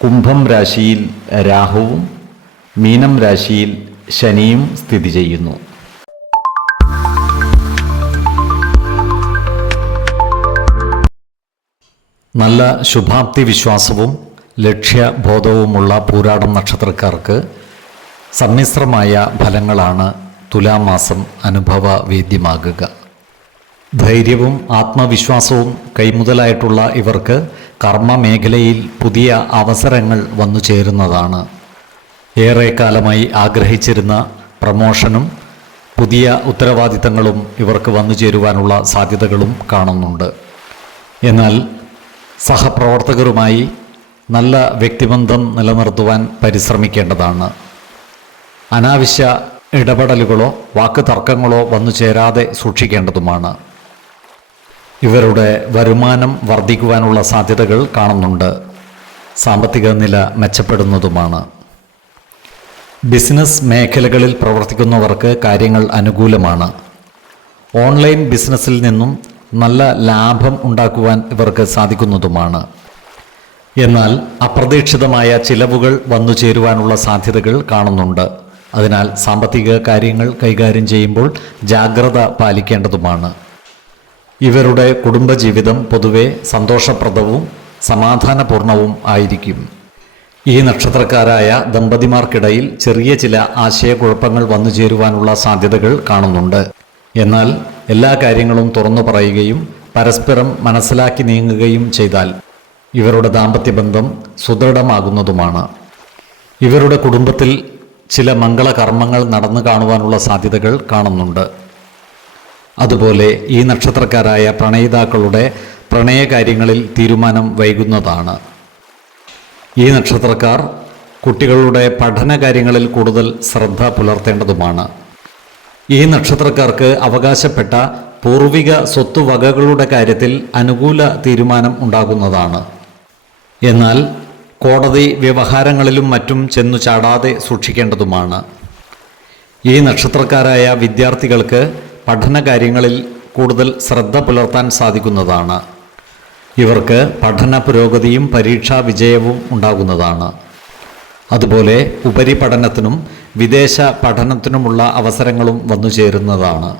കുംഭം രാശിയിൽ രാഹുവും മീനം രാശിയിൽ ശനിയും സ്ഥിതി ചെയ്യുന്നു. നല്ല ശുഭാപ്തി വിശ്വാസവും ലക്ഷ്യബോധവുമുള്ള പൂരാടം നക്ഷത്രക്കാർക്ക് സമ്മിശ്രമായ ഫലങ്ങളാണ് തുലാമാസം അനുഭവ വേദ്യമാകുക ധൈര്യവും ആത്മവിശ്വാസവും കൈമുതലായിട്ടുള്ള ഇവർക്ക് കർമ്മ മേഖലയിൽ പുതിയ അവസരങ്ങൾ വന്നു ചേരുന്നതാണ്. ഏറെക്കാലമായി ആഗ്രഹിച്ചിരുന്ന പ്രമോഷനും പുതിയ ഉത്തരവാദിത്തങ്ങളും ഇവർക്ക് വന്നു ചേരുവാനുള്ള സാധ്യതകളും കാണുന്നുണ്ട്. എന്നാൽ സഹപ്രവർത്തകരുമായി നല്ല വ്യക്തിബന്ധം നിലനിർത്തുവാൻ പരിശ്രമിക്കേണ്ടതാണ്. അനാവശ്യ ഇടപെടലുകളോ വാക്ക് തർക്കങ്ങളോ വന്നു ചേരാതെ സൂക്ഷിക്കേണ്ടതുമാണ്. ഇവരുടെ വരുമാനം വർദ്ധിക്കുവാനുള്ള സാധ്യതകൾ കാണുന്നുണ്ട്. സാമ്പത്തിക നില മെച്ചപ്പെടുന്നതുമാണ്. ബിസിനസ് മേഖലകളിൽ പ്രവർത്തിക്കുന്നവർക്ക് കാര്യങ്ങൾ അനുകൂലമാണ്. ഓൺലൈൻ ബിസിനസ്സിൽ നിന്നും നല്ല ലാഭം ഉണ്ടാക്കുവാൻ ഇവർക്ക് സാധിക്കുന്നതുമാണ്. എന്നാൽ അപ്രതീക്ഷിതമായ ചിലവുകൾ വന്നു ചേരുവാനുള്ള സാധ്യതകൾ കാണുന്നുണ്ട്. അതിനാൽ സാമ്പത്തിക കാര്യങ്ങൾ കൈകാര്യം ചെയ്യുമ്പോൾ ജാഗ്രത പാലിക്കേണ്ടതുമാണ്. ഇവരുടെ കുടുംബജീവിതം പൊതുവെ സന്തോഷപ്രദവും സമാധാനപൂർണവും ആയിരിക്കും. ഈ നക്ഷത്രക്കാരായ ദമ്പതിമാർക്കിടയിൽ ചെറിയ ചില ആശയക്കുഴപ്പങ്ങൾ വന്നു ചേരുവാനുള്ള സാധ്യതകൾ കാണുന്നുണ്ട്. എന്നാൽ എല്ലാ കാര്യങ്ങളും തുറന്നു പറയുകയും പരസ്പരം മനസ്സിലാക്കി നീങ്ങുകയും ചെയ്താൽ ഇവരുടെ ദാമ്പത്യബന്ധം സുദൃഢമാകുന്നതുമാണ്. ഇവരുടെ കുടുംബത്തിൽ ചില മംഗളകർമ്മങ്ങൾ നടന്നു കാണുവാനുള്ള സാധ്യതകൾ കാണുന്നുണ്ട്. അതുപോലെ ഈ നക്ഷത്രക്കാരായ പ്രണയിതാക്കളുടെ പ്രണയകാര്യങ്ങളിൽ തീരുമാനം വൈകുന്നതാണ്. ഈ നക്ഷത്രക്കാർ കുട്ടികളുടെ പഠന കാര്യങ്ങളിൽ കൂടുതൽ ശ്രദ്ധ പുലർത്തേണ്ടതുമാണ്. ഈ നക്ഷത്രക്കാർക്ക് അവകാശപ്പെട്ട പൂർവിക സ്വത്തുവകകളുടെ കാര്യത്തിൽ അനുകൂല തീരുമാനം ഉണ്ടാകുന്നതാണ്. എന്നാൽ കോടതി വ്യവഹാരങ്ങളിലും മറ്റും ചെന്നു ചാടാതെ സൂക്ഷിക്കേണ്ടതുമാണ്. ഈ നക്ഷത്രക്കാരായ വിദ്യാർത്ഥികൾക്ക് പഠനകാര്യങ്ങളിൽ കൂടുതൽ ശ്രദ്ധ പുലർത്താൻ സാധിക്കുന്നതാണ്. ഇവർക്ക് പഠന പുരോഗതിയും പരീക്ഷാ വിജയവും ഉണ്ടാകുന്നതാണ്. അതുപോലെ ഉപരിപഠനത്തിനും വിദേശ പഠനത്തിനുമുള്ള അവസരങ്ങളും വന്നു ചേരുന്നതാണ്.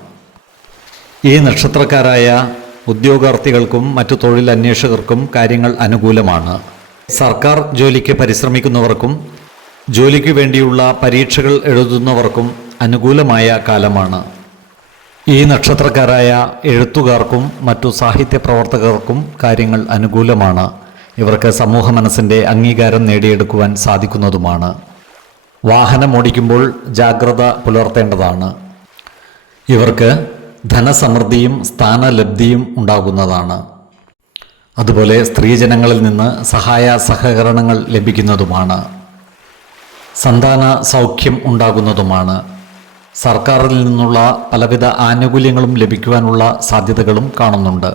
ഈ നക്ഷത്രക്കാരായ ഉദ്യോഗാർത്ഥികൾക്കും മറ്റു തൊഴിൽ അന്വേഷകർക്കും കാര്യങ്ങൾ അനുകൂലമാണ്. സർക്കാർ ജോലിക്ക് പരിശ്രമിക്കുന്നവർക്കും ജോലിക്ക് വേണ്ടിയുള്ള പരീക്ഷകൾ എഴുതുന്നവർക്കും അനുകൂലമായ കാലമാണ്. ഈ നക്ഷത്രക്കാരായ എഴുത്തുകാർക്കും മറ്റു സാഹിത്യ പ്രവർത്തകർക്കും കാര്യങ്ങൾ അനുകൂലമാണ്. ഇവർക്ക് സമൂഹ മനസ്സിന്റെ അംഗീകാരം നേടിയെടുക്കുവാൻ സാധിക്കുന്നതുമാണ്. വാഹനം ഓടിക്കുമ്പോൾ ജാഗ്രത പുലർത്തേണ്ടതാണ്. ഇവർക്ക് ധനസമൃദ്ധിയും സ്ഥാനലബ്ധിയും ഉണ്ടാകുന്നതാണ്. അതുപോലെ സ്ത്രീജനങ്ങളിൽ നിന്ന് സഹായ സഹകരണങ്ങൾ ലഭിക്കുന്നതുമാണ്. സന്താന സൗഖ്യം ഉണ്ടാകുന്നതുമാണ്. സർക്കാരിൽ നിന്നുള്ള പലവിധ ആനുകൂല്യങ്ങളും ലഭിക്കുവാനുള്ള സാധ്യതകളും കാണുന്നുണ്ട്.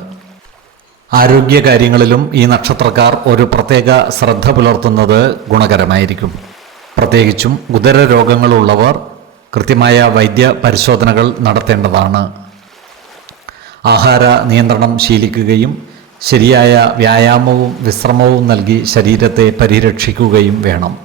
ആരോഗ്യ കാര്യങ്ങളിലും ഈ നക്ഷത്രക്കാർ ഒരു പ്രത്യേക ശ്രദ്ധ പുലർത്തുന്നത് ഗുണകരമായിരിക്കും. പ്രത്യേകിച്ചും ഉദര രോഗങ്ങളുള്ളവർ കൃത്യമായ വൈദ്യ പരിശോധനകൾ നടത്തേണ്ടതാണ്. ആഹാര നിയന്ത്രണം ശീലിക്കുകയും ശരിയായ വ്യായാമവും വിശ്രമവും നൽകി ശരീരത്തെ പരിരക്ഷിക്കുകയും വേണം.